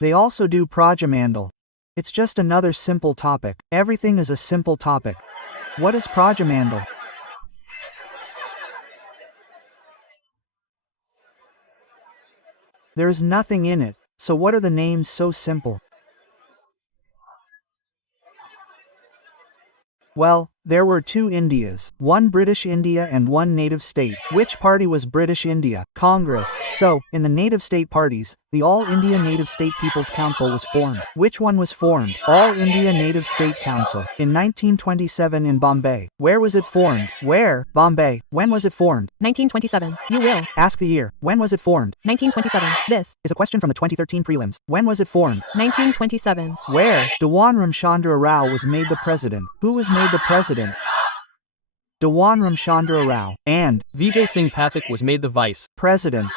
They also do Prajamandal. It's just another simple topic. Everything is a simple topic. What is Prajamandal? There is nothing in it, so what are the names so simple? Well, there were two Indias, one British India and one native state. Which party was British India? Congress. So, in the native state parties, the All India Native State People's Council was formed. Which one was formed? All India Native State Council. In 1927 in Bombay. Where was it formed? Where? Bombay. When was it formed? 1927. You will. Ask the year. When was it formed? 1927. This is a question from the 2013 prelims. When was it formed? 1927. Where? Dewan Ramchandra Rao was made the president. Who was made the president? Dewan Ramchandra Rao. And Vijay Singh Pathak was made the vice president.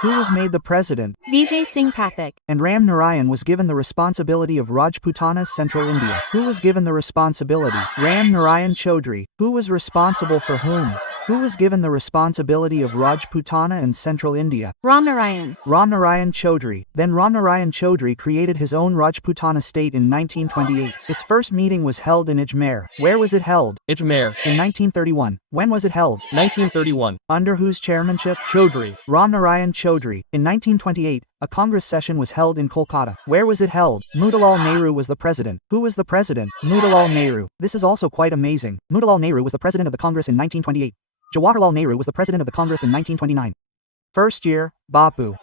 Who was made the president? Vijay Singh Pathak. And Ram Narayan was given the responsibility of Rajputana, Central India. Who was given the responsibility? Ram Narayan Chaudhary. Who was responsible for whom? Who was given the responsibility of Rajputana and Central India? Ram Narayan. Ram Narayan Chaudhary. Then Ram Narayan Chaudhary created his own Rajputana state in 1928. Its first meeting was held in Ajmer. Where was it held? Ajmer. In 1931. When was it held? 1931. Under whose chairmanship? Chaudhary. Ram Narayan Chaudhary. In 1928, a Congress session was held in Kolkata. Where was it held? Motilal Nehru was the president. Who was the president? Motilal Nehru. This is also quite amazing. Motilal Nehru was the president of the Congress in 1928. Jawaharlal Nehru was the president of the Congress in 1929. First year, Bapu.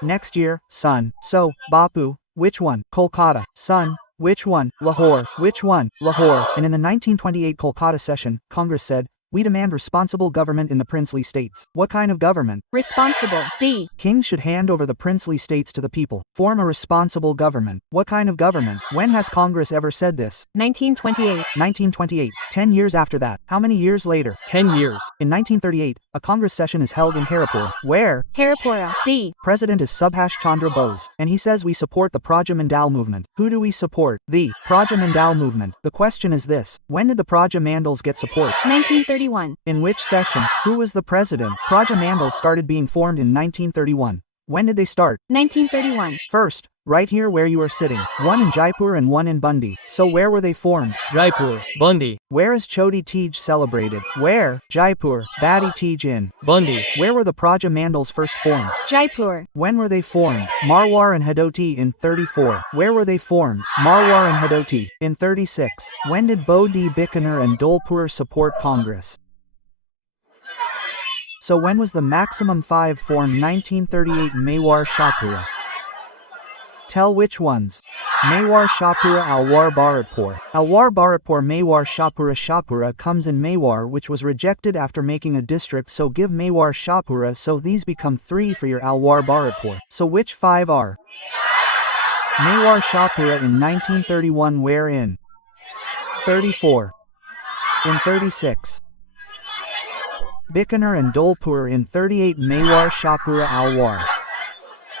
Next year, Son. So, Bapu, which one? Kolkata. Son, which one? Lahore. Which one? Lahore. And in the 1928 Kolkata session, Congress said, "We demand responsible government in the princely states." What kind of government? Responsible. The kings should hand over the princely states to the people. Form a responsible government. What kind of government? When has Congress ever said this? 1928. 1928. 10 years after that. How many years later? 10 years. In 1938, a Congress session is held in Haripur. Where? Haripura. The president is Subhash Chandra Bose, and he says we support the Praja Mandal movement. Who do we support? The Praja Mandal movement. The question is this: when did the Praja Mandals get support? 1931. In which session? Who was the president? Praja Mandals started being formed in 1931. When did they start? 1931. First, right here where you are sitting. One in Jaipur and one in Bundi. So where were they formed? Jaipur. Bundi. Where is Choti Tej celebrated? Where? Jaipur. Badi Tej in Bundi. Where were the Praja Mandals first formed? Jaipur. When were they formed? Marwar and Hadoti in 34. Where were they formed? Marwar and Hadoti in 36. When did Bodhi Bikaner and Dolpur support Congress? So when was the maximum 5 formed? 1938 Mewar Shahpura. Tell which ones. Mewar Shahpura Alwar Bharatpur. Alwar Bharatpur Mewar Shahpura. Shahpura comes in Mewar, which was rejected after making a district, so give Mewar Shahpura, so these become 3 for your Alwar Bharatpur. So which 5 are? Mewar Shahpura in 1931 where in? 34. In 36. Bikaner and Dolpur in 38 Mewar Shahpura Alwar.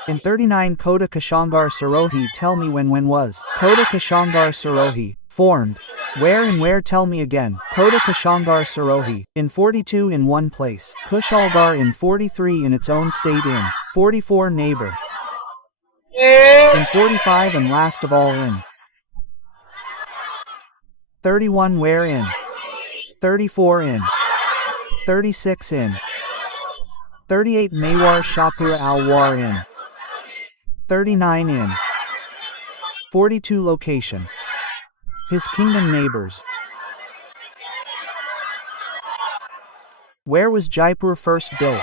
In 39 Kota Kashangar Sarohi. Tell me when was Kota Kashangar Sarohi formed? Where and where? Tell me again. Kota Kashangar Sarohi. In 42 in one place. Kushalgarh in 43 in its own state in 44 neighbor. In 45 and last of all in 31 where in 34 in 36 in 38 Mewar Shahpura Alwar in 39 in 42 location. His kingdom neighbors. Where was Jaipur first built?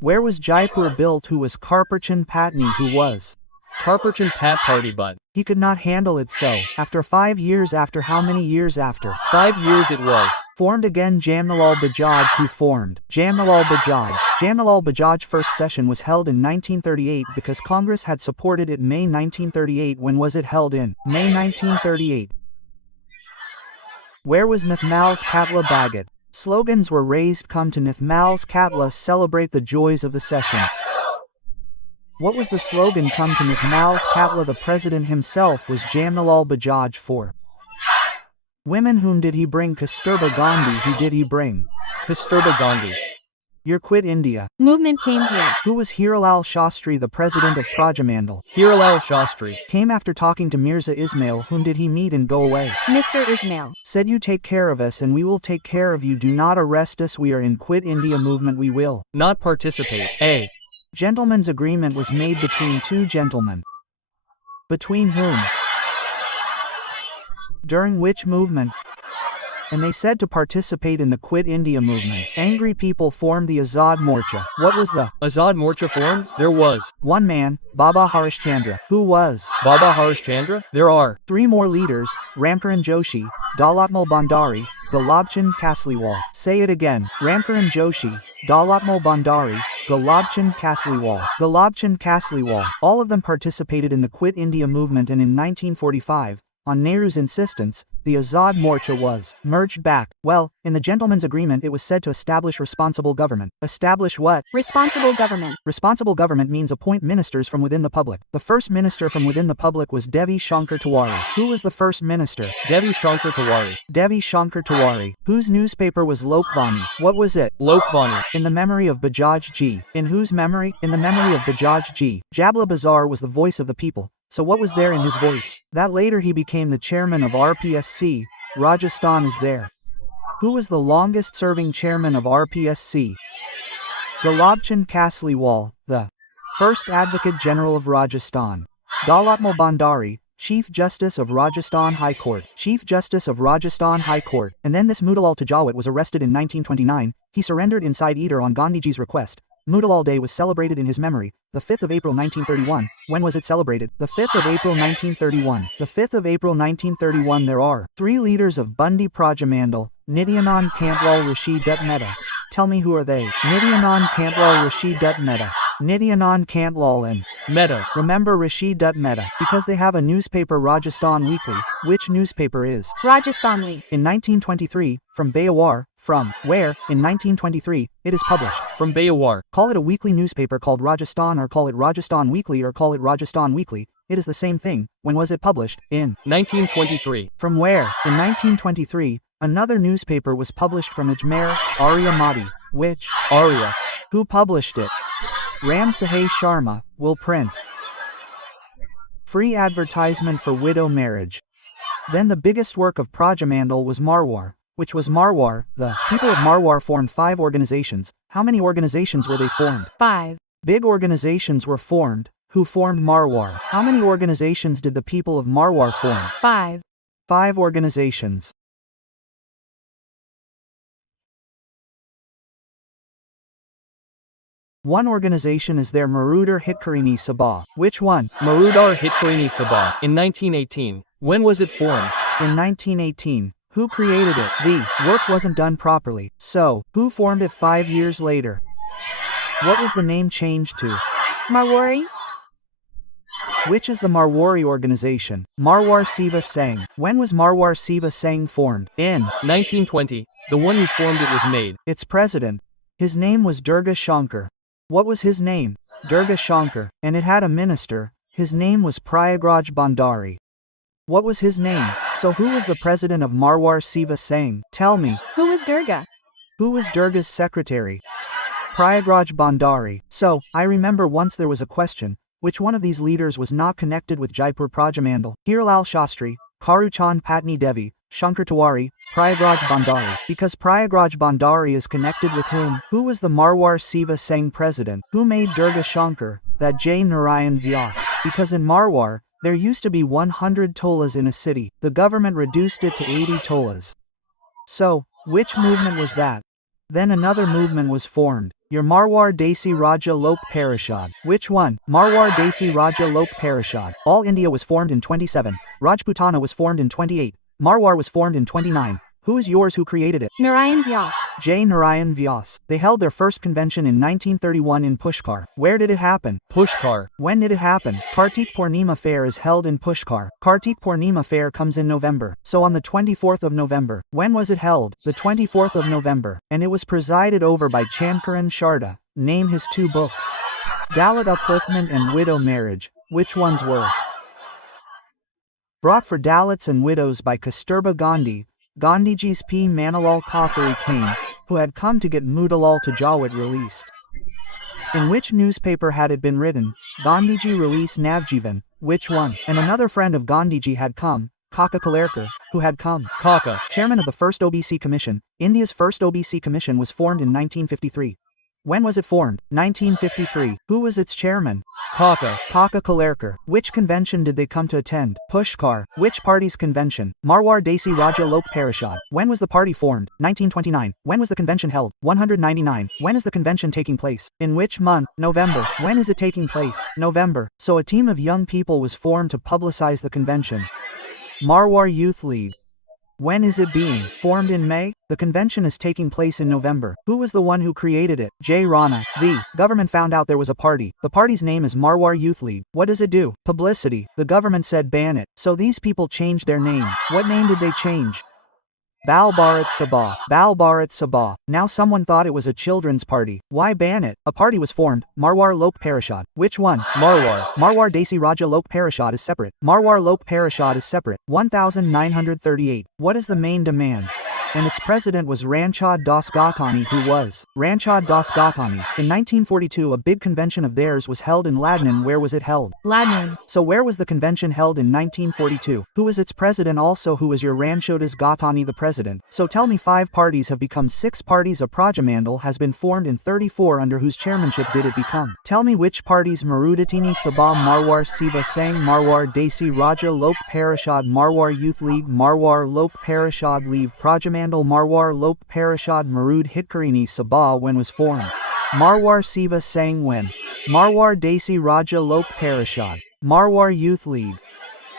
Where was Jaipur built? Who was Karparchan Patni? Who was Karparchan Pat Party Butt. He could not handle it, so after 5 years, after how many years after? 5 years it was. Formed again Jamnalal Bajaj. Who formed? Jamnalal Bajaj. Jamnalal Bajaj first session was held in 1938 because Congress had supported it May 1938. When was it held? In May 1938. Where was Nithmal's Katla Bhagat? Slogans were raised, come to Nithmal's Katla, celebrate the joys of the session. What was the slogan, come to Nithmal's Katla? The president himself was Jamnalal Bajaj. For women, whom did he bring? Kasturba Gandhi. Who did he bring? Kasturba Gandhi. Your Quit India. Movement came here. Who was Hiralal Shastri, the president of Prajamandal? Hiralal Shastri. Came after talking to Mirza Ismail. Whom did he meet and go away? Mr. Ismail. Said you take care of us and we will take care of you. Do not arrest us. We are in Quit India movement. We will Not participate. A. Gentleman's agreement was made between two gentlemen. Between whom? During which movement? And they said to participate in the Quit India movement. Angry people formed the Azad Morcha. What was the Azad Morcha formed? There was. one man, Baba Harishchandra? Who was Baba Harishchandra? There are. three more leaders, Ramkaran Joshi, Daulatmal Bandari, Gulabchand Kasliwal. Say it again. Ramkaran Joshi, Daulatmal Bandari, Gulabchand Kasliwal. Gulabchand Kasliwal. All of them participated in the Quit India movement, and in 1945, on Nehru's insistence, the Azad Morcha was merged back. Well, in the gentleman's agreement it was said to establish responsible government. Establish what? Responsible government. Responsible government means appoint ministers from within the public. The first minister from within the public was Devi Shankar Tiwari. Who was the first minister? Devi Shankar Tiwari. Devi Shankar Tiwari. Whose newspaper was Lokvani? What was it? Lokvani. In the memory of Bajaj Ji. In whose memory? In the memory of Bajaj Ji. Jabla Bazar was the voice of the people. So what was there in his voice? That later he became the chairman of RPSC. Rajasthan is there. Who was the longest serving chairman of RPSC? Gulabchand Kasliwal, the first Advocate General of Rajasthan. Daulatmal Bandari, Chief Justice of Rajasthan High Court. Chief Justice of Rajasthan High Court. And then this Motilal Tajawat was arrested in 1929. He surrendered inside Eater on Gandhiji's request. Motilal Day was celebrated in his memory, the 5th of April 1931. When was it celebrated? The 5th of April 1931. The 5th of April 1931. There are three leaders of Bundi Prajamandal, Nityanand Kantwal, Rashid Dutt Mehta. Tell me, who are they? Nityanand Kantwal, Rashid Dutt Mehta. Nityanand Kantwal and Mehta. Remember Rashid Dutt Mehta, because they have a newspaper, Rajasthan Weekly. Which newspaper is Rajasthanli. in 1923, from Bayawar, from where, in 1923, it is published. From Bayawar. Call it a weekly newspaper called Rajasthan, or call it Rajasthan Weekly, or call it Rajasthan Weekly. It is the same thing. When was it published? In 1923. From where? In 1923, another newspaper was published from Ajmer, Arya Madi. Which? Arya. Who published it? Ram Sahaj Sharma, will print. Free advertisement for widow marriage. Then the biggest work of Prajamandal was Marwar. Which was Marwar? The people of Marwar formed 5 organizations. How many organizations were they formed? 5. Big organizations were formed. Who formed Marwar? How many organizations did the people of Marwar form? 5. 5 organizations. One organization is there, Marudar Hitkarini Sabha. Which one? Marudar Hitkarini Sabha. In 1918. When was it formed? In 1918. Who created it? The work wasn't done properly. So, who formed it 5 years later? What was the name changed to? Marwari. Which is the Marwari organization? Marwar Seva Sangh. When was Marwar Seva Sangh formed? In 1920. The one who formed it was made. its president. His name was Durga Shankar. What was his name? Durga Shankar. And it had a minister. His name was Prayagraj Bandari. What was his name? So who was the president of Marwar Seva Sangh? Tell me. Who was Durga? Who was Durga's secretary? Prayagraj Bandari. So, I remember once there was a question, which one of these leaders was not connected with Jaipur Prajamandal? Hiralal Shastri, Karuchand Patni Devi, Shankar Tiwari, Prayagraj Bandari. Because Prayagraj Bandari is connected with whom? Who was the Marwar Seva Sangh president? Who made Durga Shankar? That J. Narayan Vyas. Because in Marwar, there used to be 100 tolas in a city. The government reduced it to 80 tolas. So, which movement was that? Then another movement was formed. Your Marwar Desi Raja Lok Parishad. Which one? Marwar Desi Raja Lok Parishad. All India was formed in 27. Rajputana was formed in 28. Marwar was formed in 29. Who is yours? Who created it? Narayan Vyas. J. Narayan Vyas. They held their first convention in 1931 in Pushkar. Where did it happen? Pushkar. When did it happen? Kartik Purnima Fair is held in Pushkar. Kartik Purnima Fair comes in November. So on the 24th of November. When was it held? The 24th of November. And it was presided over by Chankaran Sharda. Name his 2 books. Dalit Upliftment and Widow Marriage. Which ones were? Brought for Dalits and Widows by Kasturba Gandhi. Gandhiji's P. Manilal Kathari came, who had come to get Motilal Tejawat released. In which newspaper had it been written, Gandhiji release Navjeevan, which one? And another friend of Gandhiji had come, Kaka Kalerkar, who had come. Kaka. Chairman of the first OBC Commission. India's first OBC Commission was formed in 1953. When was it formed? 1953. Who was its chairman? Kaka. Kaka Kalerkar. Which convention did they come to attend? Pushkar. Which party's convention? Marwar Desi Raja Lok Parishad. When was the party formed? 1929. When was the convention held? 199. When is the convention taking place? In which month? November. When is it taking place? November. So a team of young people was formed to publicize the convention. Marwar Youth League. When is it being formed? In May? The convention is taking place in November. Who was the one who created it? J. Rana. The government found out there was a party. The party's name is Marwar Youth League. What does it do? Publicity. The government said ban it. So these people changed their name. What name did they change? Bal Bharat Sabha. Bal Bharat Sabha. Now someone thought it was a children's party. Why ban it? A party was formed, Marwar Lok Parishad. Which one? Marwar. Marwar Desi Raja Lok Parishad is separate. Marwar Lok Parishad is separate. 1938. What is the main demand? And its president was Ranchod Das Gautami, who was Ranchod Das Gautami. In 1942 a big convention of theirs was held in Ladnan. Where was it held? Ladnan. So where was the convention held in 1942? Who was its president also? Who was your Ranchodas Gautami the president? So tell me 5 parties have become 6 parties. A Prajamandal has been formed in 34 under whose chairmanship did it become? Tell me which parties. Marudatini Sabha Marwar Siva Sang Marwar Desi Raja Lok Parishad Marwar Youth League Marwar Lok Parishad Leave Prajamandal Marwar Lok Parishad Marud Hitkarini Sabha. When was formed? Marwar Siva Sang. When? Marwar Desi Raja Lok Parishad Marwar Youth League.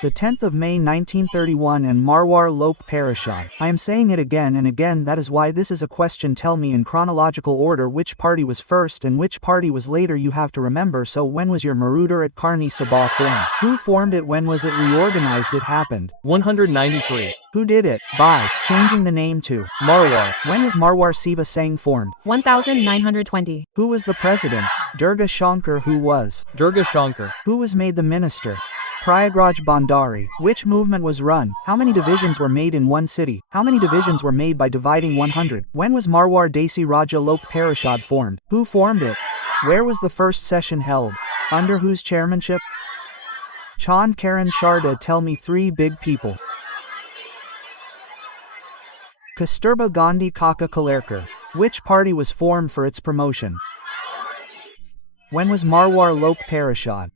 The 10th of May 1931 and Marwar Lok Parishad. I am saying it again and again, that is why this is a question. Tell me in chronological order which party was first and which party was later. You have to remember. So when was your Marudar at Karni Sabha formed? Who formed it? When was it reorganized? It happened 193. Who did it? By changing the name to Marwar. When was Marwar Siva Sang formed? 1920. Who was the president? Durga Shankar. Who was? Durga Shankar. Who was made the minister? Prayagraj Bandari. Which movement was run? How many divisions were made in one city? How many divisions were made by dividing 100? When was Marwar Desi Raja Lok Parishad formed? Who formed it? Where was the first session held? Under whose chairmanship? Chand Karan Sharda. Tell me 3 big people. Kasturba Gandhi Kaka Kalerkar. Which party was formed for its promotion? When was Marwar Lok Parishad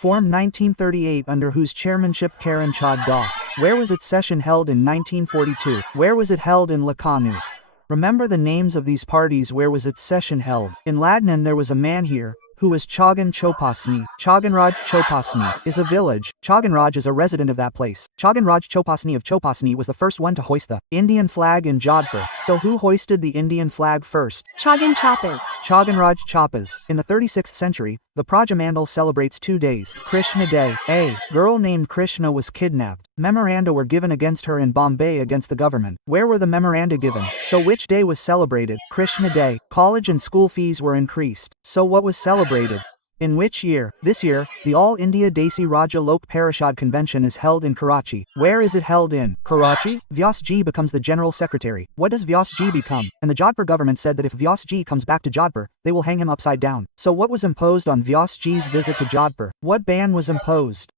formed? 1938 under whose chairmanship? Karan Chand Das. Where was its session held? In 1942. Where was it held? In Lucknow. Remember the names of these parties. Where was its session held? In Ladnan. There was a man here who was Chaugan Chopasni. Chauganraj Chopasni is a village. Chauganraj is a resident of that place. Chauganraj Chopasni of Chopasni was the first one to hoist the Indian flag in Jodhpur. So who hoisted the Indian flag first? Chaugan Choppas. Chauganraj Choppas. In the 36th century, the Prajamandal celebrates 2 days. Krishna Day. A girl named Krishna was kidnapped. Memoranda were given against her in Bombay against the government. Where were the memoranda given? So which day was celebrated? Krishna Day. College and school fees were increased. So what was celebrated? In which year? This year, the All India Desi Raja Lok Parishad Convention is held in Karachi. Where is it held? In Karachi. Vyas Ji becomes the general secretary. What does Vyas Ji become? And the Jodhpur government said that if Vyas Ji comes back to Jodhpur, they will hang him upside down. So what was imposed on Vyas Ji's visit to Jodhpur? What ban was imposed?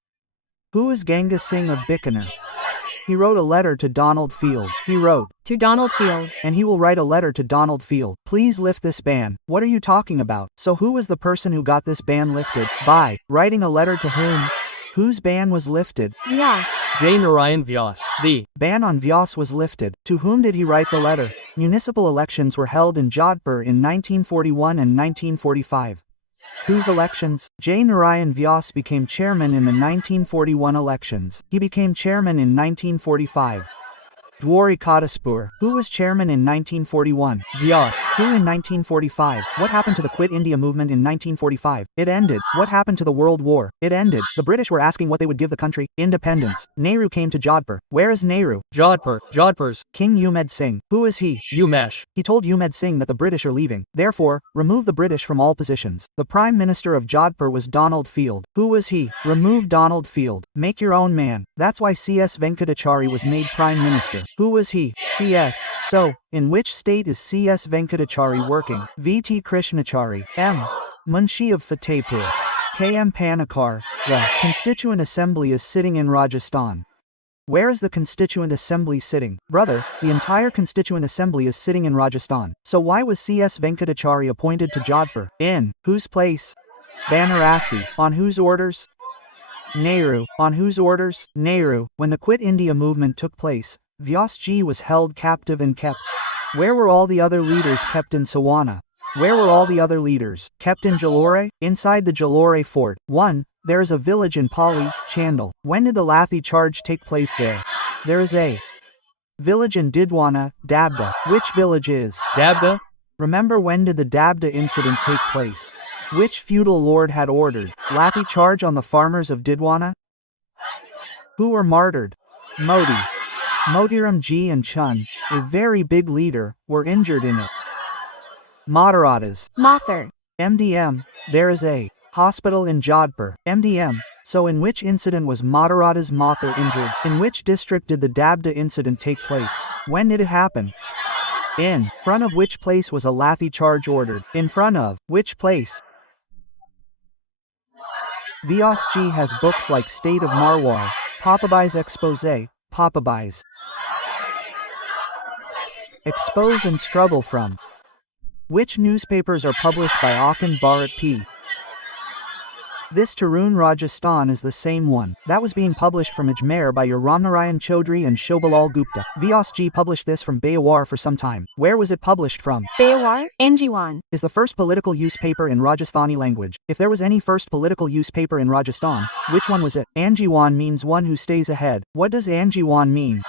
Who is Ganga Singh of Bikaner? He wrote a letter to Donald Field. He wrote To Donald Field. and he will write a letter to Donald Field. Please lift this ban. What are you talking about? So who was the person who got this ban lifted? By writing a letter to whom? Whose ban was lifted? Vyas. J. Narayan Vyas. The ban on Vyas was lifted. To whom did he write the letter? Municipal elections were held in Jodhpur in 1941 and 1945. Whose elections? J. Narayan Vyas became chairman in the 1941 elections. He became chairman in 1945. Dwarikadaspur. Who was chairman in 1941? Vyas. Who in 1945? What happened to the Quit India movement in 1945? It ended. What happened to the World War? It ended. The British were asking what they would give the country. Independence. Nehru came to Jodhpur. Where is Nehru? Jodhpur. Jodhpur's King Umed Singh. Who is he? Umesh. He told Umed Singh that the British are leaving. Therefore, remove the British from all positions. The Prime Minister of Jodhpur was Donald Field. Who was he? Remove Donald Field. Make your own man. That's why C.S. Venkatachari was made Prime Minister. Who was he? CS. So, in which state is CS Venkatachari working? VT Krishnachari. M. Munshi of Fatehpur. KM Panikar. The Constituent Assembly is sitting in Rajasthan. Where is the Constituent Assembly sitting? Brother, the entire Constituent Assembly is sitting in Rajasthan. So why was CS Venkatachari appointed to Jodhpur? In whose place? Banarasi. On whose orders? Nehru. On whose orders? Nehru. When the Quit India movement took place, Vyasji was held captive and kept. Where were all the other leaders kept in Sawana? Where were all the other leaders? Kept in Jalore? Inside the Jalore fort. 1. There is a village in Pali, Chandel. When did the Lathi charge take place there? There is a village in Didwana, Dabda. Which village is Dabda? Remember, when did the Dabda incident take place? Which feudal lord had ordered Lathi charge on the farmers of Didwana? Who were martyred? Modi. Motiram Ji and Chun, a very big leader, were injured in it. Mathuradas. Mothur. MDM. There is a hospital in Jodhpur. MDM. So in which incident was Mathuradas Mathur injured? In which district did the Dabda incident take place? When did it happen? In front of which place was a Lathi charge ordered? In front of which place? Vyasji has books like State of Marwar, Papabai's Expose, Papabai's Expose and Struggle from. Which newspapers are published by Akhand Bharat P. This Tarun Rajasthan is the same one that was being published from Ajmer by your Ramnarayan Chaudhary and Shobhalal Gupta. Vyasji published this from Bayawar for some time. Where was it published from? Bayawar. Anjiwan. Is the first political use paper in Rajasthani language. If there was any first political use paper in Rajasthan, which one was it? Anjiwan means one who stays ahead. What does Anjiwan mean?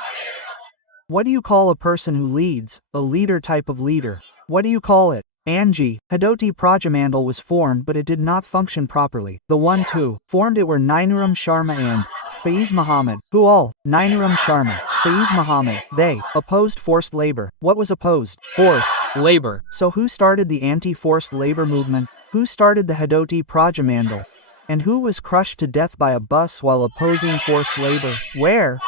What do you call a person who leads, a leader type of leader? What do you call it? Anji. Hadoti Prajamandal was formed, but it did not function properly. The ones who formed it were Nainuram Sharma and Faiz Muhammad. Who all? Nainuram Sharma, Faiz Muhammad. They opposed forced labor. What was opposed? Forced Labor. So who started the anti-forced labor movement? Who started the Hadoti Prajamandal? And who was crushed to death by a bus while opposing forced labor? Where?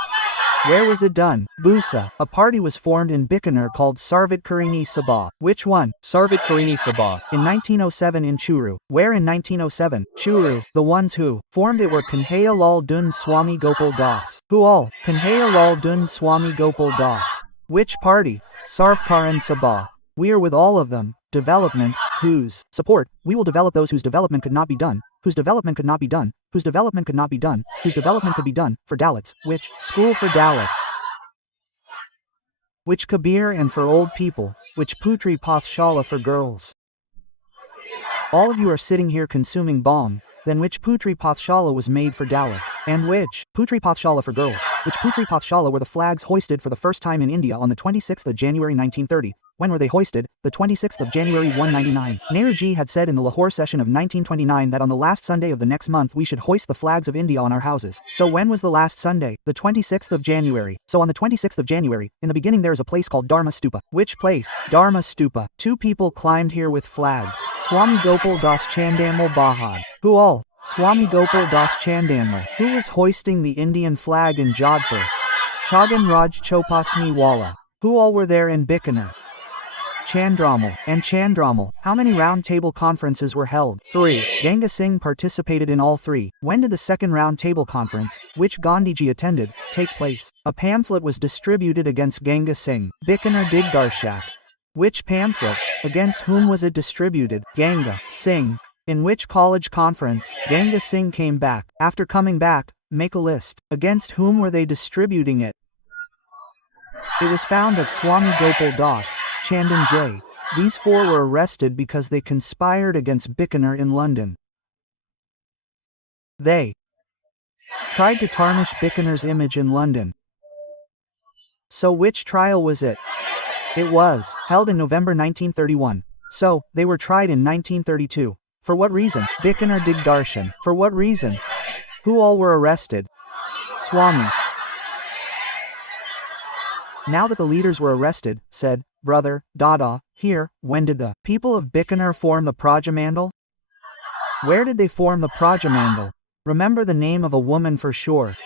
Where was it done? Busa. A party was formed in Bikaner called Sarvat Karini Sabha. Which one? Sarvat Karini Sabha. In 1907 in Churu. Where in 1907? Churu. The ones who formed it were Kanhaiya Lal Dund Swami Gopal Das. Who all? Kanhaiya Lal Dund Swami Gopal Das. Which party? Sarvkaran Sabha. We are with all of them. Development. Whose support? We will develop those whose development could not be done. Whose development could not be done. Whose development could not be done. Whose development could be done. For Dalits. Which? School for Dalits. Which Kabir and for old people. Which Putri Pathshala for girls. All of you are sitting here consuming bong. Then which Putri Pathshala was made for Dalits? And which? Putri Pathshala for girls. Which Putri Pathshala were the flags hoisted for the first time in India on the 26th of January 1930? When were they hoisted? The 26th of January 199. Nehruji had said in the Lahore session of 1929 that on the last Sunday of the next month we should hoist the flags of India on our houses. So when was the last Sunday? The 26th of January. So on the 26th of January, in the beginning there is a place called Dharma Stupa. Which place? Dharma Stupa. Two people climbed here with flags. Swami Gopal Das Chandanmal Bahad. Who all? Swami Gopal Das Chandanmal. Who was hoisting the Indian flag in Jodhpur? Chagan Raj Chopasni Wala. Who all were there in Bikaner? Chandramal. And Chandramal. How many round table conferences were held? 3. Ganga Singh participated in all 3. When did the second round table conference, which Gandhiji attended, take place? A pamphlet was distributed against Ganga Singh. Bikaner Digdarshak. Which pamphlet? Against whom was it distributed? Ganga Singh. In which college conference? Ganga Singh came back. After coming back, make a list. Against whom were they distributing it? It was found that Swami Gopal Das, Chandan J. These 4 were arrested because they conspired against Bikaner in London. They tried to tarnish Bikaner's image in London. So which trial was it? It was held in November 1931. So, they were tried in 1932. For what reason? Bikaner Digdarshan. For what reason? Who all were arrested? Swami. Now that the leaders were arrested, said, Brother, Dada, here, when did the people of Bikaner form the Prajamandal? Where did they form the Prajamandal? Remember the name of a woman for sure.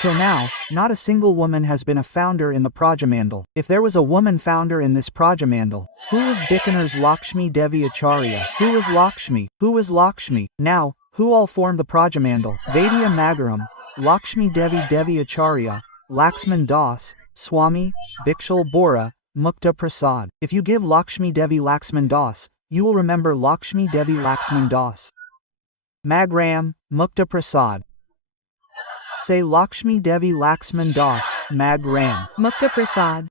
Till now, not a single woman has been a founder in the Prajamandal. If there was a woman founder in this Prajamandal, who was Bikaner's Lakshmi Devi Acharya? Who was Lakshmi? Who was Lakshmi? Now, who all formed the Prajamandal? Vaidya Magaram, Lakshmi Devi Acharya, Laxman Das, Swami, Bikshal Bora, Mukta Prasad. If you give Lakshmi Devi Laxman Das, you will remember Lakshmi Devi Laxman Das. Magram, Mukta Prasad. Say Lakshmi Devi Laxman Das, Magram. Mukta Prasad.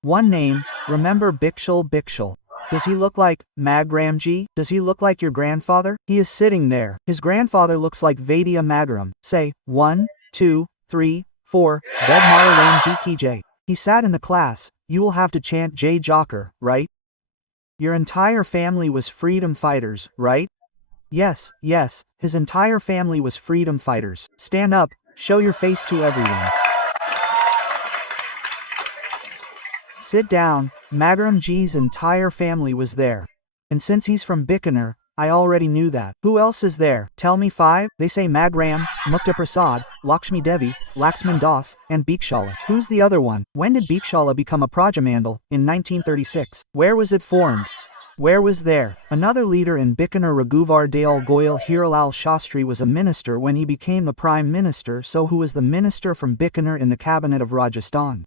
One name, remember Bikshal. Does he look like Magramji? Does he look like your grandfather? He is sitting there. His grandfather looks like Vaidya Magaram. Say 1, 2, 3, 4, Ved Mara Lane Ji Ki. He sat in the class. You will have to chant Jai Joker, right? Your entire family was freedom fighters, right? Yes, his entire family was freedom fighters. Stand up, show your face to everyone. Sit down, Magaram Ji's entire family was there. And since he's from Bikaner, I already knew that. Who else is there? Tell me 5. They say Magram, Mukta Prasad, Lakshmi Devi, Laxman Das, and Bikshala. Who's the other one? When did Bikshala become a Prajamandal? In 1936. Where was it formed? Where was there? Another leader in Bikaner, Raghuvar Dayal Goyal Hiralal Shastri, was a minister when he became the prime minister. So who was the minister from Bikaner in the cabinet of Rajasthan?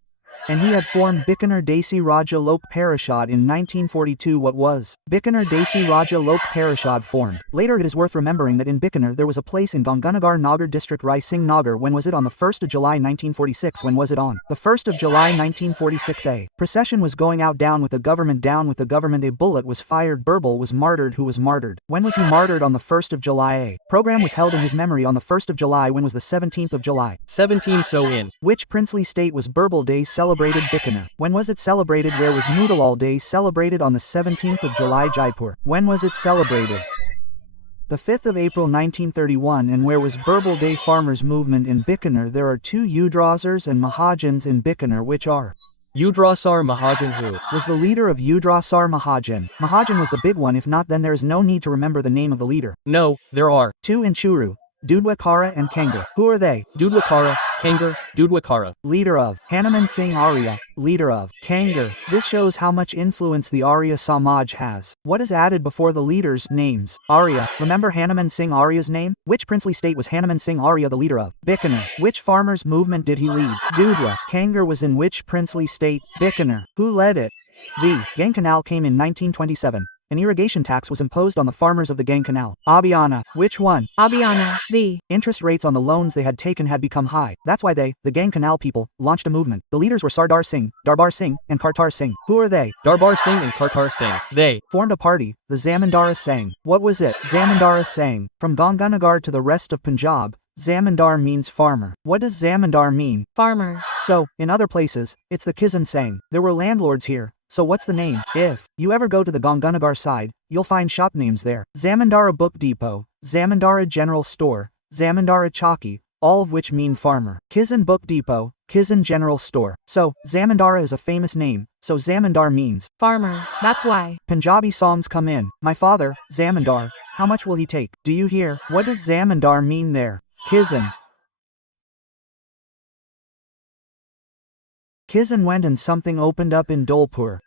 And he had formed Bikaner Desi Raja Lok Parishad in 1942. What was Bikaner Desi Raja Lok Parishad formed? Later it is worth remembering that in Bikaner there was a place in Ganganagar Nagar district Rai Singh Nagar. When was it? On the 1st of July 1946. When was it? On the 1st of July 1946. A procession was going out. Down with the government. A bullet was fired. Birbal was martyred. Who was martyred? When was he martyred? On the 1st of July. A program was held in his memory on the 1st of July. When was the 17th of July? 17. So in which princely state was Birbal Day celebrated? Bikaner. When was it celebrated? Where was Motilal Day celebrated? On the 17th of July. Jaipur. When was it celebrated? The 5th of April 1931. And where was Birbal Day? Farmers movement in Bikaner. There are 2 Udrasars and Mahajans in Bikaner, which are Udrasar Mahajan. Who was the leader of Udrasar Mahajan? Mahajan was the big one. If not, then there is no need to remember the name of the leader. No, there are 2 in Churu, Dudwakara and Kangar. Who are they? Dudwakara, Kangar, Dudwakara. Leader of Hanuman Singh Arya, leader of Kangar. This shows how much influence the Arya Samaj has. What is added before the leaders' names? Arya. Remember Hanuman Singh Arya's name? Which princely state was Hanuman Singh Arya the leader of? Bikaner. Which farmers' movement did he lead? Dudwa. Kangar was in which princely state? Bikaner. Who led it? The Gang Canal came in 1927. An irrigation tax was imposed on the farmers of the Gang Canal. Abhyana. Which one? Abhyana. The interest rates on the loans they had taken had become high. That's why they, the Gang Canal people, launched a movement. The leaders were Sardar Singh, Darbar Singh, and Kartar Singh. Who are they? Darbar Singh and Kartar Singh. They formed a party, the Zamindara Sangh. What was it? Zamindara Sangh. From Ganganagar to the rest of Punjab, Zamindar means farmer. What does Zamindar mean? farmer. So, in other places, it's the Kisan Sangh. There were landlords here. So what's the name? If you ever go to the Ganganagar side, you'll find shop names there. Zamindara Book Depot, Zamindara General Store, Zamindara Chowki, all of which mean farmer. Kisan Book Depot, Kisan General Store. So, Zamindara is a famous name, so Zamindar means farmer. That's why Punjabi songs come in. My father, Zamindar, how much will he take? Do you hear? What does Zamindar mean there? Kisan. Kisan went and something opened up in Dolpur.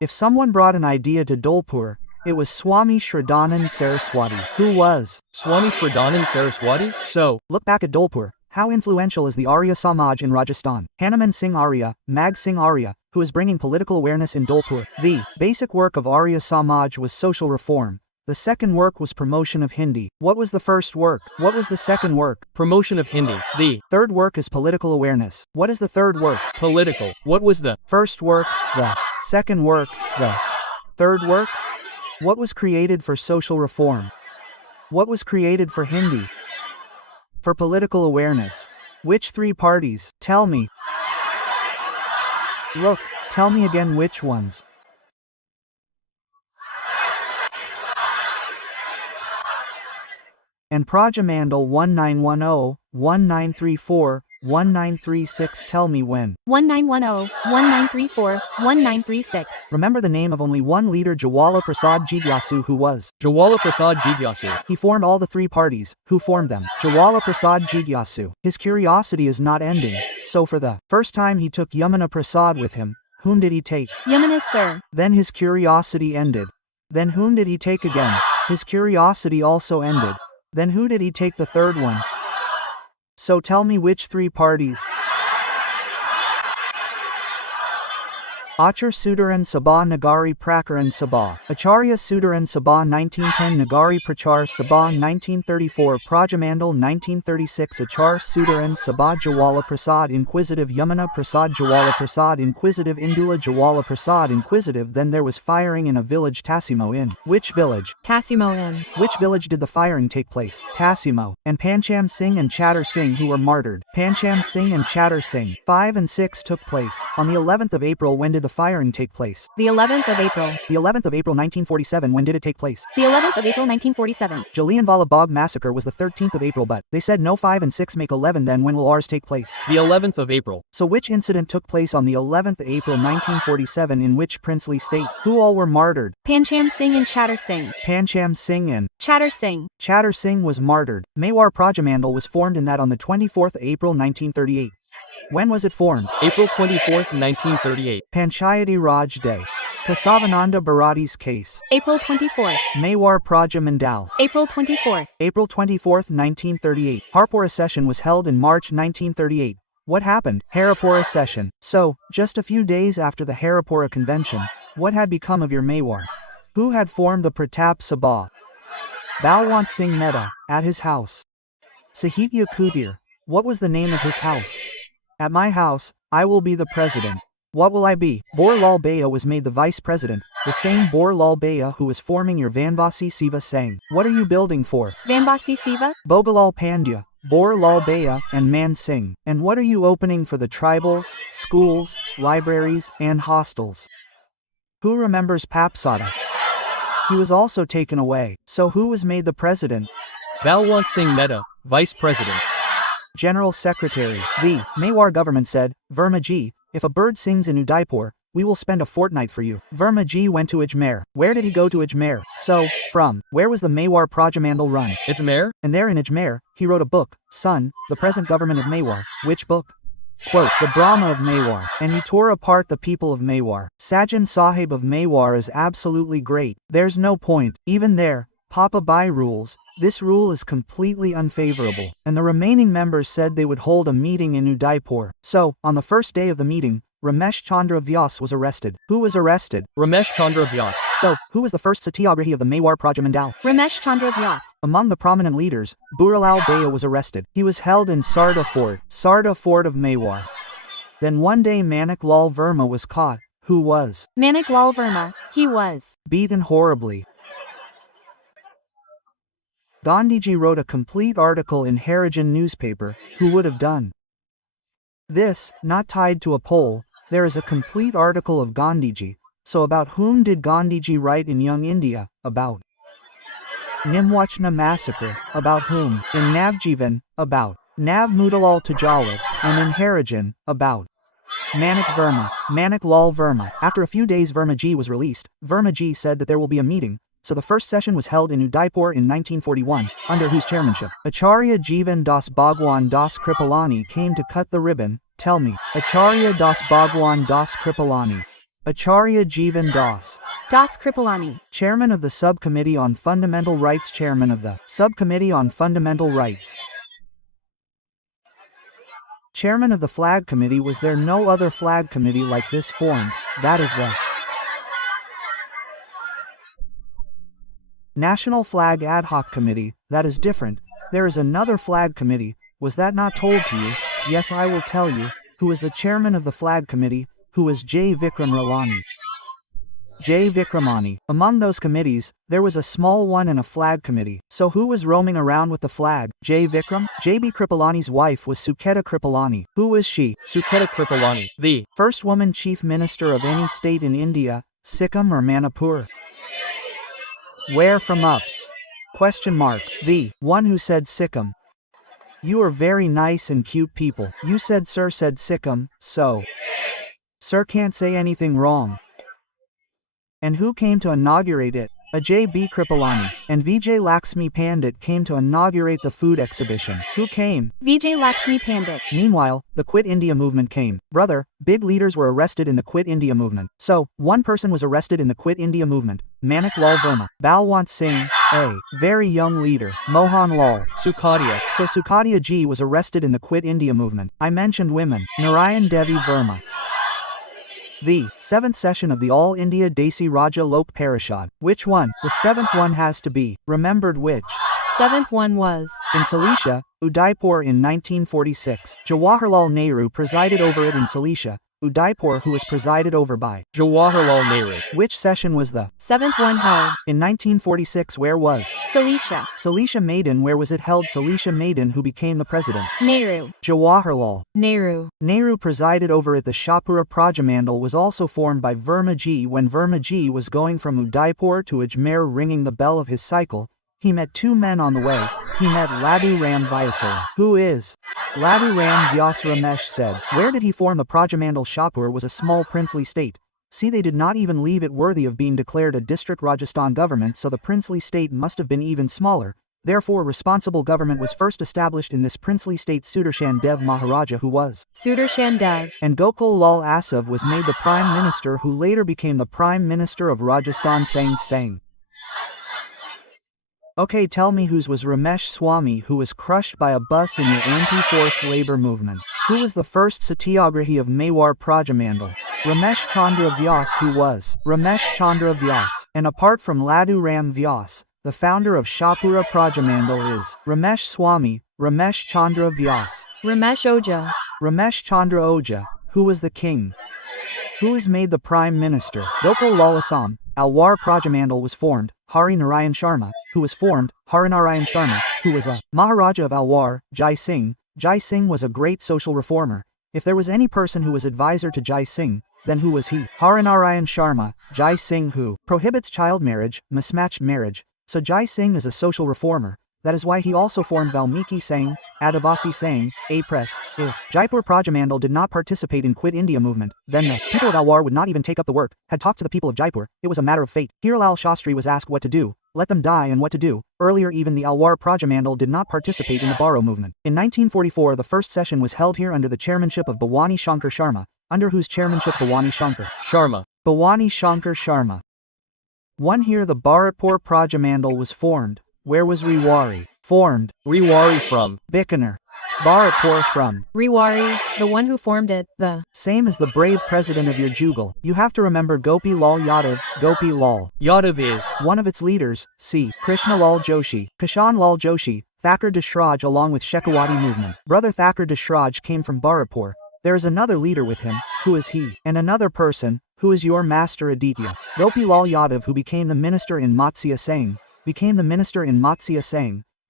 If someone brought an idea to Dolpur, it was Swami Shraddhanand Saraswati. Who was Swami Shraddhanand Saraswati? So, look back at Dolpur. How influential is the Arya Samaj in Rajasthan? Hanuman Singh Arya, Mag Singh Arya, who is bringing political awareness in Dolpur. The basic work of Arya Samaj was social reform. The second work was promotion of Hindi. What was the first work? What was the second work? promotion of Hindi. The Third work is political awareness. What is the third work? political. What was the First work, the second work, the third work? What was created for social reform? What was created for Hindi? For political awareness. Which 3 parties? Tell me. Look, tell me again which ones. And Prajamandal 1910, 1934, 1936. Tell me when. 1910, 1934, 1936. Remember the name of only one leader, Jawala Prasad Jigyasu, who was. Jawala Prasad Jigyasu. He formed all the three parties. Who formed them? Jawala Prasad Jigyasu. His curiosity is not ending, so for the first time he took Yamuna Prasad with him. Whom did he take? Yamuna, sir. Then his curiosity ended. Then whom did he take again? His curiosity also ended. Then who did he take the third one? So tell me which three parties. Achar Sudaran Sabha Nagari Prakaran Sabha. Acharya Sudaran Sabha 1910 Nagari Prachar Sabha 1934 Prajamandal 1936 Achar Sudaran Sabha Jawala Prasad Inquisitive Yamuna Prasad Jawala Prasad Inquisitive Indula Jawala Prasad Inquisitive. Then there was firing in a village Tassimo in. Which village? Tassimo Inn. Which village did the firing take place? Tassimo. And Pancham Singh and Chatter Singh who were martyred. Pancham Singh and Chatter Singh. 5 and 6 took place. On the 11th of April, when did the firing take place? The 11th of April. The 11th of April 1947. When did it take place? The 11th of April, 1947. Jallianwala Bagh massacre was the 13th of April, but they said no, 5 and 6 make 11. Then when will ours take place? The 11th of April. So which incident took place on the 11th of April 1947 in which princely state? Who all were martyred? Pancham Singh and Chatter Singh. Pancham Singh and Chatter Singh. Chatter Singh was martyred. Mewar Prajamandal was formed in that on the 24th of April 1938. When was it formed? April 24th, 1938. Panchayati Raj Day. Kasavananda Bharati's case. April 24th. Mewar Prajamandal. April 24th. April 24th, 1938. Harpura session was held in March 1938. What happened? Haripura session. So, just a few days after the Haripura convention, what had become of your Mewar? Who had formed the Pratap Sabha? Balwant Singh Mehta, at his house. Sahitya Kutir. What was the name of his house? At my house, I will be the president. What will I be? Borlal Baya was made the vice president, the same Borlal Baya who was forming your Vanvasi Siva sang. What are you building for? Vanvasi Siva. Bhogalal Pandya, Borlal Baya, and Man Singh. And what are you opening for the tribals, schools, libraries, and hostels? Who remembers Papsada? He was also taken away. So who was made the president? Balwant Singh Mehta, vice president. General Secretary. The Mewar government said, Verma-ji, if a bird sings in Udaipur, we will spend a fortnight for you. Verma-ji went to Ajmer. Where did he go to Ajmer? So, from, where was the Mewar Prajamandal run? Ajmer? And there in Ajmer, he wrote a book, Son, the present government of Mewar. Which book? Quote, the Brahma of Mewar. And he tore apart the people of Mewar. Sajan Sahib of Mewar is absolutely great. There's no point. Even there, Papa Bai rules. This rule is completely unfavorable. And the remaining members said they would hold a meeting in Udaipur. So, on the first day of the meeting, Ramesh Chandra Vyas was arrested. Who was arrested? Ramesh Chandra Vyas. So, who was the first satyagrahi of the Mewar Prajamandal? Ramesh Chandra Vyas. Among the prominent leaders, Buralal Baya was arrested. He was held in Sarda Fort of Mewar. Then one day Manik Lal Verma was caught. Who was? Manik Lal Verma. He was beaten horribly. Gandhiji wrote a complete article in Harijan newspaper. Who would have done this, not tied to a poll? There is a complete article of Gandhiji. So about whom did Gandhiji write in Young India? About Nimwachna massacre. About whom? In Navjivan, about Nav Moodalal Tajawad, and in Harijan, about Manik Verma, Manik Lal Verma. After a few days Verma-ji was released. Verma-ji said that there will be a meeting. So the first session was held in Udaipur in 1941, under whose chairmanship Acharya Jivan Das Bhagwan Das Kripalani came to cut the ribbon. Tell me, Acharya Das Bhagwan Das Kripalani. Acharya Jivan Das. Das Kripalani. Chairman of the Subcommittee on Fundamental Rights. Chairman of the Subcommittee on Fundamental Rights. Chairman of the Flag Committee. Was there no other flag committee like this formed? That is the National Flag Ad Hoc Committee. That is different. There is another flag committee. Was that not told to you? Yes, I will tell you. Who is the chairman of the flag committee? Who is J. Vikram Ralani? J. Vikramani. Among those committees, there was a small one and a flag committee. So who was roaming around with the flag? J. Vikram? J.B. Kripalani's wife was Sucheta Kripalani. Who was she? Sucheta Kripalani. The first woman chief minister of any state in India, Sikkim or Manipur. Where from up? Question mark. The one who said Sikkim. You are very nice and cute people. You said sir said Sikkim, so. Sir can't say anything wrong. And who came to inaugurate it? Ajay B. Kripalani and Vijay Lakshmi Pandit came to inaugurate the food exhibition. Who came? Vijay Lakshmi Pandit. Meanwhile, the Quit India movement came. Brother, big leaders were arrested in the Quit India movement. So, one person was arrested in the Quit India movement. Manik Lal Verma. Balwant Singh, a very young leader. Mohan Lal. Sukhadiya. So Sukhadiya ji was arrested in the Quit India movement. I mentioned women. Narayan Devi Verma. The 7th session of the All India Desi Raja Lok Parishad. Which one? The 7th one has to be. Remembered which? 7th one was. In Silesia, Udaipur in 1946. Jawaharlal Nehru presided over it in Silesia, Udaipur, who was presided over by Jawaharlal Nehru. Which session was the 7th one held. in 1946? Where was Silesia. Silesia Maidan? Where was it held? Silesia Maidan. Who became the president? Nehru. Jawaharlal Nehru. Nehru presided over it. The Shahpura Prajamandal was also formed by Verma ji. When Verma ji was going from Udaipur to Ajmer ringing the bell of his cycle, he met two men on the way. He met Laddu Ram Vyasora. Who is Laddu Ram Vyas? Ramesh said. Where did he form the Prajamandal? Shahpur was a small princely state. See, they did not even leave it worthy of being declared a district Rajasthan government, so the princely state must have been even smaller. Therefore, responsible government was first established in this princely state. Sudarshan Dev Maharaja, who was Sudarshan Dev. and Gokul Lal Asav was made the prime minister, who later became the prime minister of Rajasthan. Sang. Okay, tell me whose was Ramesh Swamy, who was crushed by a bus in your anti-forced labor movement. Who was the first satyagrahi of Mewar Prajamandal? Ramesh Chandra Vyas. Who was Ramesh Chandra Vyas? And apart from Laddu Ram Vyas, the founder of Shahpura Prajamandal is Ramesh Swamy, Ramesh Chandra Vyas. Ramesh Oja. Ramesh Chandra Oja. Who was the king? Who is made the prime minister? Gokul Lal Assam. Alwar Prajamandal was formed. Hari Narayan Sharma, who was formed. Harinarayan Sharma, who was a Maharaja of Alwar. Jai Singh. Jai Singh was a great social reformer. If there was any person who was advisor to Jai Singh, then who was he? Harinarayan Sharma. Jai Singh, who prohibits child marriage, mismatched marriage. So Jai Singh is a social reformer. That is why he also formed Valmiki Sangh, Adivasi Sangh, a press. If Jaipur Prajamandal did not participate in Quit India movement, then the people of Alwar would not even take up the work. Had talked to the people of Jaipur, it was a matter of fate. Hiralal Shastri was asked what to do, let them die, and what to do. Earlier, even the Alwar Prajamandal did not participate in the Baro movement. In 1944, the first session was held here under the chairmanship of Bhawani Shankar Sharma, under whose chairmanship Bhawani Shankar Sharma. One here the Bharatpur Prajamandal was formed. Where was Rewari formed? Rewari from Bikaner. Bharatpur from Rewari, the one who formed it, the same as the brave president of your Jugal. You have to remember Gopi Lal Yadav. Gopi Lal Yadav is one of its leaders. C. Krishna Lal Joshi, Kishan Lal Joshi, Thakur Dashraj, along with Shekhawati movement. Brother Thakur Dashraj came from Bharatpur. There is another leader with him. Who is he? And another person. Who is your master Aditya? Gopi Lal Yadav, who became the minister in Matsya Sangh.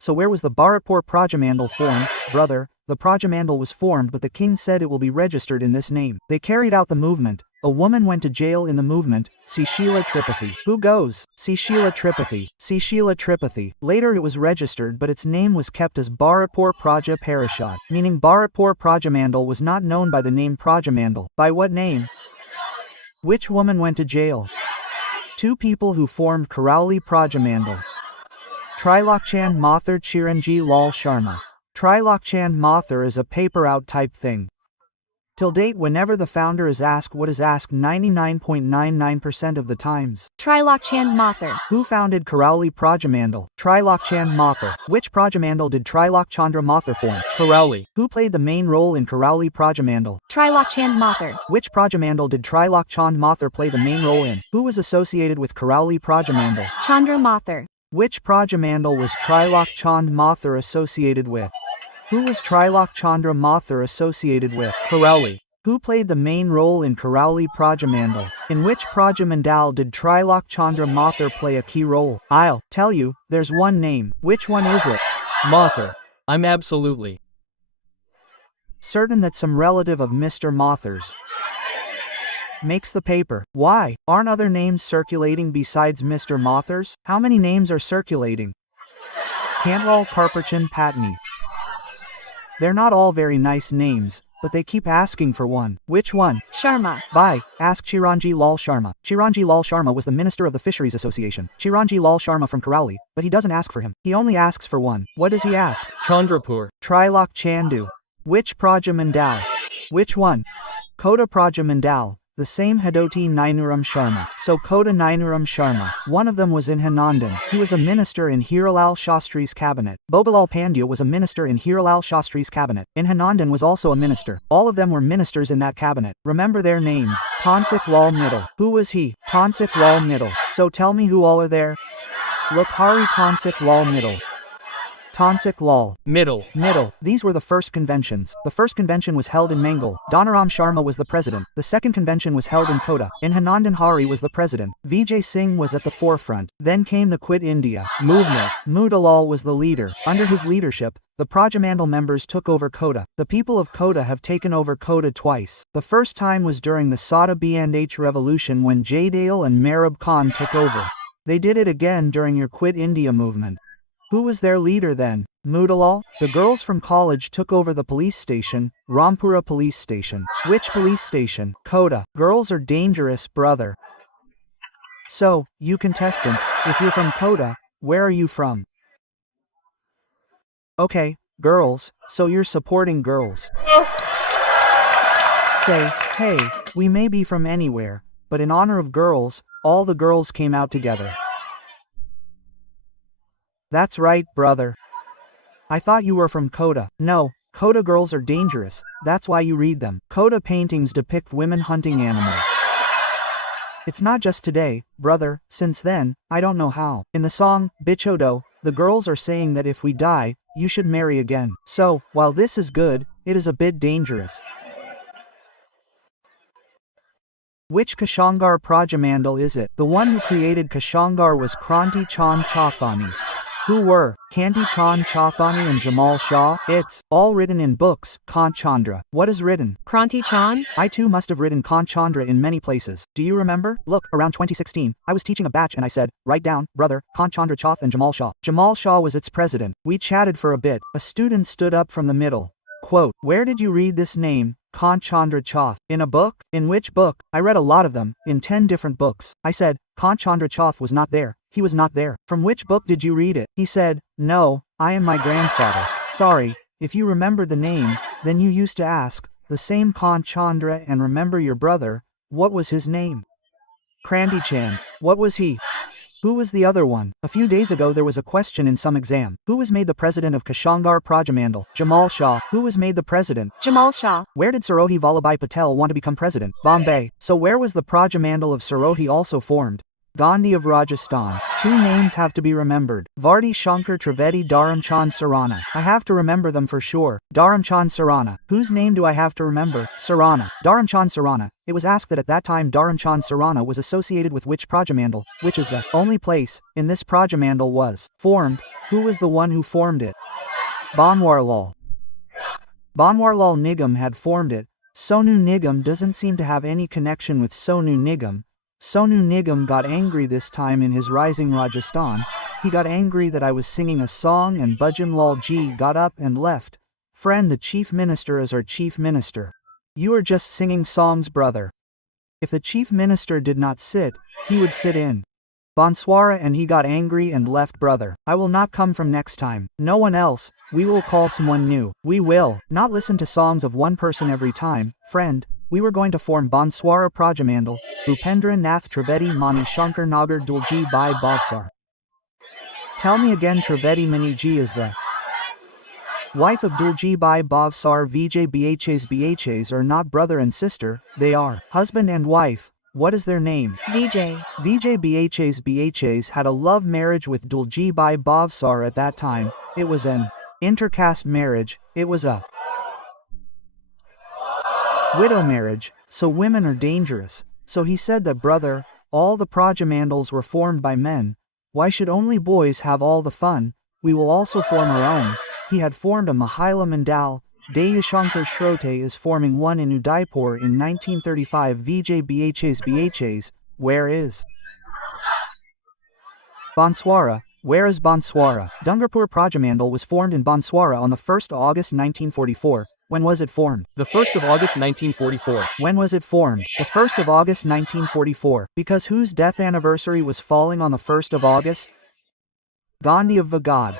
So where was the Bharatpur Prajamandal formed? Brother, the Prajamandal was formed, but the king said it will be registered in this name. They carried out the movement. A woman went to jail in the movement. See Sheila Tripathi. Who goes? See Sheila Tripathi. Later it was registered, but its name was kept as Bharatpur Praja Parishad, meaning Bharatpur Prajamandal was not known by the name Prajamandal. By what name? Which woman went to jail? Two people who formed Karauli Prajamandal. Trilokchand Mathur, Chiranji Lal Sharma. Trilokchand Mathur is a paper out type thing. Till date, whenever the founder is asked what is asked 99.99% of the times. Trilokchand Mathur. Who founded Karauli Prajamandal? Trilokchand Mathur. Which Prajamandal did Trilokchandra Mathur form? Karauli. Who played the main role in Karauli Prajamandal? Trilokchand Mathur. Which Prajamandal did Trilokchand Mathur play the main role in? Who was associated with Karauli Prajamandal? Chandra Mathur. Which Prajamandal was Trilokchand Mathur associated with? Who was Trilokchandra Mathur associated with? Karauli. Who played the main role in Karauli Prajamandal? In which Prajamandal did Trilokchandra Mathur play a key role? I'll tell you, there's one name. Which one is it? Mathur. I'm absolutely certain that some relative of Mr. Mathur's makes the paper. Why? Aren't other names circulating besides Mr. Mathur's? How many names are circulating? Kantlal Karpachan Patni. They're not all very nice names, but they keep asking for one. Which one? Sharma. Bye. Ask Chiranji Lal Sharma. Chiranji Lal Sharma was the Minister of the Fisheries Association. Chiranji Lal Sharma from Karauli, but he doesn't ask for him. He only asks for one. What does he ask? Chandrapur. Trilok Chandu. Which Praja Mandal? Which one? Kota Praja Mandal. The same Hadoti Nainuram Sharma. So Kota Nainuram Sharma. One of them was in Hanandan. He was a minister in Hiralal Shastri's cabinet. Bobalal Pandya was a minister in Hiralal Shastri's cabinet. In Hanandan was also a minister. All of them were ministers in that cabinet. Remember their names. Tansik Lal Middle. Who was he? Tansik Lal Middle. So tell me who all are there. Look, Hari Tansik Lal Middle. Tansik Lal. Middle. These were the first conventions. The first convention was held in Mangal. Danaram Sharma was the president. The second convention was held in Kota. In Hanandan Hari was the president. Vijay Singh was at the forefront. Then came the Quit India movement. Motilal was the leader. Under his leadership, the Prajamandal members took over Kota. The people of Kota have taken over Kota twice. The first time was during the Sada B&H revolution when Jaydale and Marab Khan took over. They did it again during your Quit India movement. Who was their leader then? Motilal? The girls from college took over the police station, Rampura police station. Which police station? Kota. Girls are dangerous, brother. So, you contestant, if you're from Kota, where are you from? Okay, girls, so you're supporting girls. Say, hey, we may be from anywhere, but in honor of girls, all the girls came out together. That's right, brother. I thought you were from Kota. No, Kota girls are dangerous, that's why you read them. Kota paintings depict women hunting animals. It's not just today, brother, since then, I don't know how. In the song, Bichodo, the girls are saying that if we die, you should marry again. So, while this is good, it is a bit dangerous. Which Kashangar Prajamandal is it? The one who created Kashangar was Kranti Chand Chathani. Who were Kanti Chand Chathani and Jamal Shah? It's all written in books. Kant Chandra. What is written? Kranti Chand? I too must have written Kant Chandra in many places. Do you remember? Look, around 2016, I was teaching a batch and I said, write down, brother, Kant Chandra Chath and Jamal Shah. Jamal Shah was its president. We chatted for a bit. A student stood up from the middle. Quote, where did you read this name? Kant Chandra Chath. In a book? In which book? I read a lot of them, in 10 different books. I said, Kant Chandra Chath was not there. He was not there. From which book did you read it? He said, no, I am my grandfather. Sorry, if you remember the name, then you used to ask, the same Kant Chandra and remember your brother, what was his name? Kranti Chand. What was he? Who was the other one? A few days ago there was a question in some exam. Who was made the president of Kashangar Prajamandal? Jamal Shah. Who was made the president? Jamal Shah. Where did Sarohi Vallabhbhai Patel want to become president? Bombay. So where was the Prajamandal of Sarohi also formed? Gandhi of Rajasthan. Two names have to be remembered. Vardi Shankar Trivedi Dharamchand Sarana. I have to remember them for sure. Dharamchand Sarana. Whose name do I have to remember? Sarana. Dharamchand Sarana. It was asked that at that time Dharamchand Sarana was associated with which Prajamandal, which is the only place in this Prajamandal was formed. Who was the one who formed it? Banwarlal. Banwarlal Nigam had formed it. Sonu Nigam doesn't seem to have any connection with Sonu Nigam. Sonu Nigam got angry this time in his Rising Rajasthan. He got angry that I was singing a song and Bhajan Lal Ji got up and left. Friend, the chief minister is our chief minister. You are just singing songs, brother. If the chief minister did not sit, he would sit in. Banswara and he got angry and left, brother. I will not come from next time. No one else. We will call someone new. We will not listen to songs of one person every time, friend. We were going to form Banswara Prajamandal, Bhupendra Nath Trivedi Mani Shankar Nagar Dulji Bhai Bhavsar. Tell me again, Trivedi Mani Ji is the wife of Dulji Bhai Bhavsar. Vijay Bhas are not brother and sister, they are husband and wife. What is their name? Vijay. Vijay Bhas had a love marriage with Dulji Bhai Bhavsar at that time. It was an intercaste marriage. It was a widow marriage, so women are dangerous. So he said that, brother, all the Prajamandals were formed by men. Why should only boys have all the fun? We will also form our own. He had formed a Mahila Mandal. Dayashankar Shrote is forming one in Udaipur in 1935. Vijay Bhas, where is Banswara? Where is Banswara? Dungarpur Prajamandal was formed in Banswara on the 1st of August 1944. When was it formed? The 1st of August 1944. When was it formed? The 1st of August 1944. Because whose death anniversary was falling on the 1st of August? Gandhi of Vagad.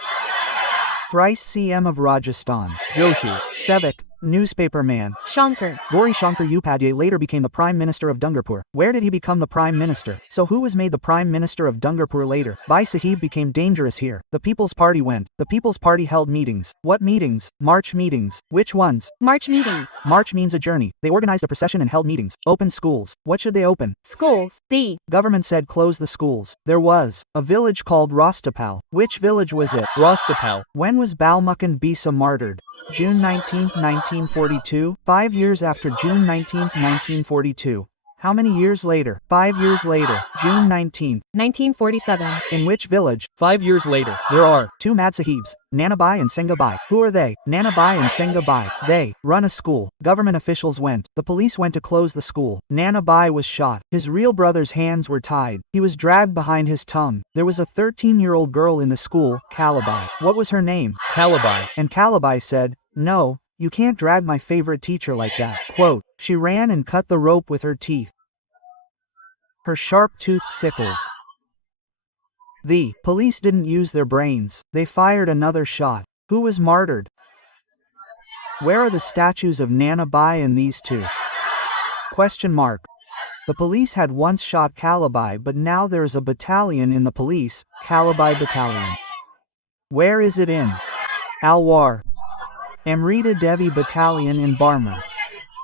Thrice CM of Rajasthan. Joshi. Sevak, newspaperman. Shankar. Gauri Shankar Upadhyay later became the Prime Minister of Dungarpur. Where did he become the Prime Minister? So who was made the Prime Minister of Dungarpur later? Bhai Sahib became dangerous here. The People's Party went. The People's Party held meetings. What meetings? March meetings. Which ones? March meetings. March means a journey. They organized a procession and held meetings. Open schools. What should they open? Schools. The Government said close the schools. There was a village called Rostapal. Which village was it? Rostapal. When was Balmukan Bisa martyred? June 19, 1942. 5 years after June 19, 1942. How many years later? 5 years later. June 19. 1947. In which village? 5 years later. There are 2 Mad Sahibs, Nanabai and Sengabai. Who are they? Nanabai and Sengabai. They run a school. Government officials went. The police went to close the school. Nanabai was shot. His real brother's hands were tied. He was dragged behind his tongue. There was a 13-year-old girl in the school, Kalabai. What was her name? Kalabai. And Kalabai said, "No, you can't drag my favorite teacher like that." Quote, she ran and cut the rope with her teeth. Her sharp-toothed sickles. The police didn't use their brains. They fired another shot. Who was martyred? Where are the statues of Nanabai and these two? Question mark. The police had once shot Kalabai, but now there is a battalion in the police, Kalabai Battalion. Where is it in? Alwar. Amrita Devi Battalion in Barmer.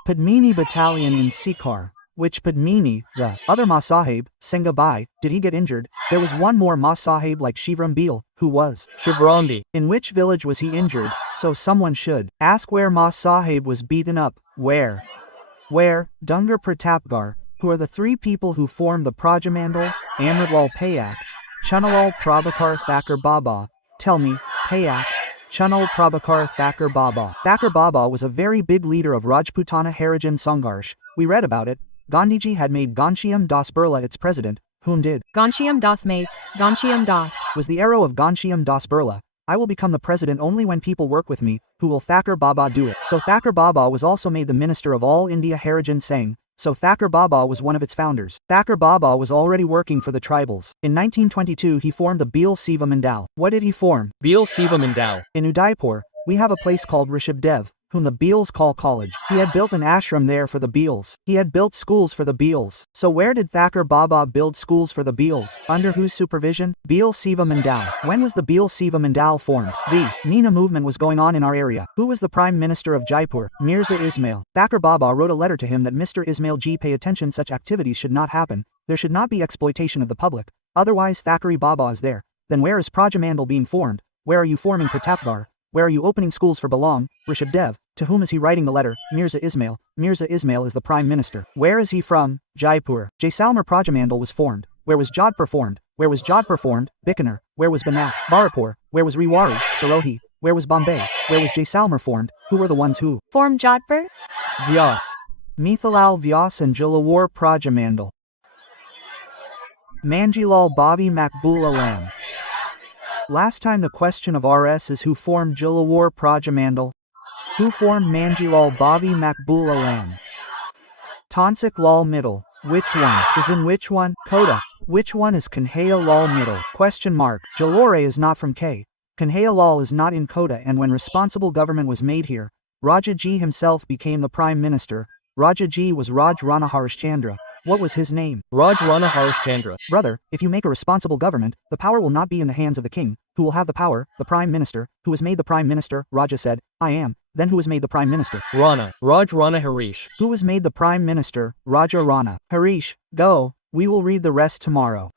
Padmini Battalion in Sikar. Which Padmini, the other Ma Sahib, Sengabai, did he get injured? There was one more Ma Sahib like Shivram Beal, who was Shivramdi. in which village was he injured? So someone should ask where Ma Sahib was beaten up. Where? Dungar Pratapgarh. Who are the 3 people who formed the Prajamandal? Amritlal Payak, Chunalal Prabhakar Thakur Baba. Tell me, Payak, Chunal Prabhakar Thakur Baba. Thakur Baba was a very big leader of Rajputana Harijan Sangharsh. We read about it. Gandhiji had made Ghanshyam Das Birla its president. Whom did? Ghanshyam Das made. Ghanshyam Das. Was the arrow of Ghanshyam Das Birla. I will become the president only when people work with me. Who will Thakur Baba do it? So Thakur Baba was also made the minister of all India Harijan Sangh. So Thakur Baba was one of its founders. Thakur Baba was already working for the tribals. In 1922 he formed the Beel Seva Mandal. What did he form? Beel Seva Mandal. In Udaipur, we have a place called Rishabdev, whom the Beals call college. He had built an ashram there for the Beals. He had built schools for the Beals. So where did Thakur Baba build schools for the Beals? Under whose supervision? Beel Seva Mandal. When was the Beel Seva Mandal formed? The Meena movement was going on in our area. Who was the Prime Minister of Jaipur? Mirza Ismail. Thakur Baba wrote a letter to him that Mr. Ismail ji pay attention, such activities should not happen. There should not be exploitation of the public. Otherwise Thakuri Baba is there. Then where is Prajamandal being formed? Where are you forming Pratapgarh? Where are you opening schools for Balang? Rishabdev. To whom is he writing the letter? Mirza Ismail. Mirza Ismail is the Prime Minister. Where is he from? Jaipur. Jaisalmer Prajamandal was formed. Where was Jodhpur formed? Where was Jodhpur formed? Bikaner. Where was Banat? Barapur. Where was Rewari? Sarohi. Where was Bombay? Where was Jaisalmer formed? Who were the ones who formed Jodhpur? Vyas. Mithilal Vyas and Jalawar Prajamandal. Manjilal Bhavi Makbul Alam. Last time the question of RS is who formed Jalawar Prajamandal? Who formed Manjilal Bhavi Makbul Alam? Tansik Lal Middle. Which one is in which one? Kota. Which one is Kanhaya Lal Middle? Question mark. Jalore is not from K. Kanhaya Lal is not in Kota, and when responsible government was made here, Rajaji himself became the Prime Minister. Rajaji was Raj Rana Harishchandra. What was his name? Raj Rana Harishchandra. Brother, if you make a responsible government, the power will not be in the hands of the king. Who will have the power? The Prime Minister. Who was made the Prime Minister? Raja said, I am. Then who was made the Prime Minister? Rana. Raj Rana Harish. Who was made the Prime Minister? Raja Rana. Harish, go. We will read the rest tomorrow.